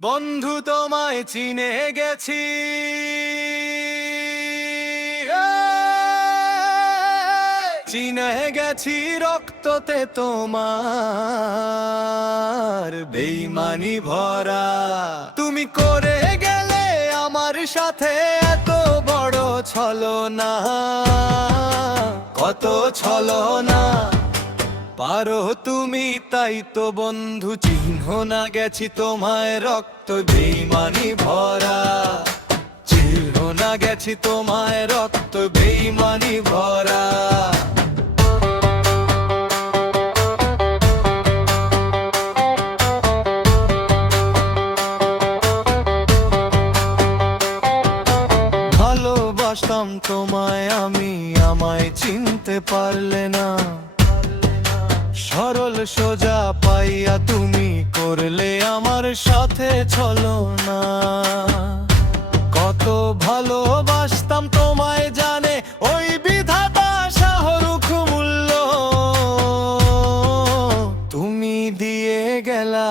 বন্ধু তোমায় চিনে গেছি, চিনে গেছি রক্ততে তোমার বেইমানি ভরা। তুমি করে গেলে আমার সাথে এত বড় ছলনা, কত ছলনা পারো তুমি, তাই তো বন্ধু চিহ্ন না গেছি তোমায় রক্ত বেইমানি ভরা। চিহ্ন না গেছি তোমায় রক্ত বেইমানি ভরা। ভালোবাসতাম তোমায় আমি, আমায় চিনতে পারলে না। সরল সোজা পাইয়া তুমি করলে আমার সাথে ছলনা। কত ভালোবাসতাম তোমায় জানে ওই বিধাতা শাহরুখ মূল্য তুমি দিয়ে গেলা।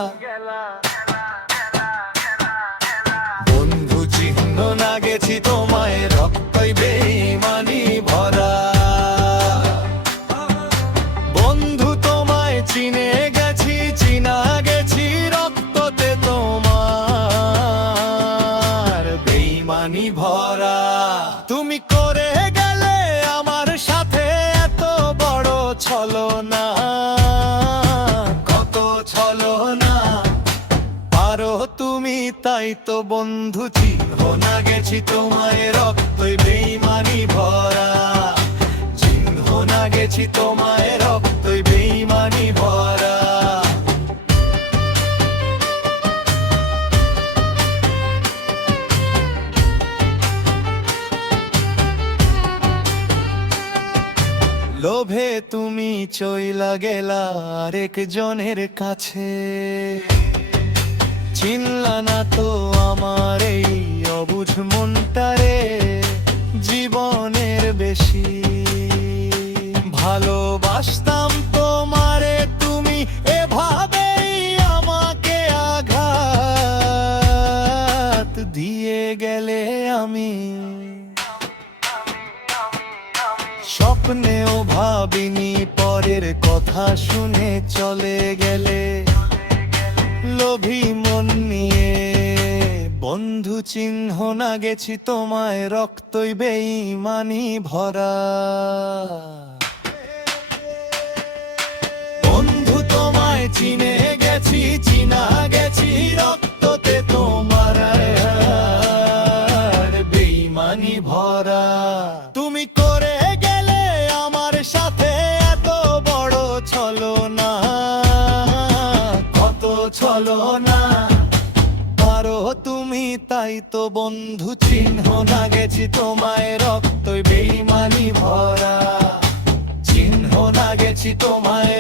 বন্ধু চিহ্ন না গেছি তোমায় রক্তই বেইমানি ভরা। চিনে গেছি, চিনা গেছি রক্ততে তোমার বেইমানি ভরা। তুমি করে গেলে আমার সাথে এত বড় ছলনা, কত ছলনা পারো তুমি, তাই তো বন্ধু চিহ্ন না গেছি তোমায় রক্তই বেইমানি ভরা। চিহ্ন না গেছি তোমায় রক্তই বেইমানি ভরা। লোভে তুমি চইলা গেলা আরেকজনের কাছে, চিনলা না তো আমার এই অবুঝ মনটারে জীবনের বেশি। ভালোবাসতাম তোমারে তুমি এভাবেই আমাকে আঘাত দিয়ে গেলে। আমি স্বপ্নেও ভাবিনি পরের কথা শুনে চলে গেলে। লোভী মন নিয়ে বন্ধু চিহ্ন না গেছি তোমায় রক্তই বেইমানি ভরা। বন্ধু তোমায় চিনে গেছি, চিনা গেছি রক্ততে তোমার বেইমানি ভরা। তুমি করে গেলে আমার সাথে এত বড় ছলনা, কত ছলনা পারো তুমি, তাই তো বন্ধু চিহ্ন না গেছি তোমায় রক্তই বেইমানি ভরা। চিহ্ন না গেছি তোমায়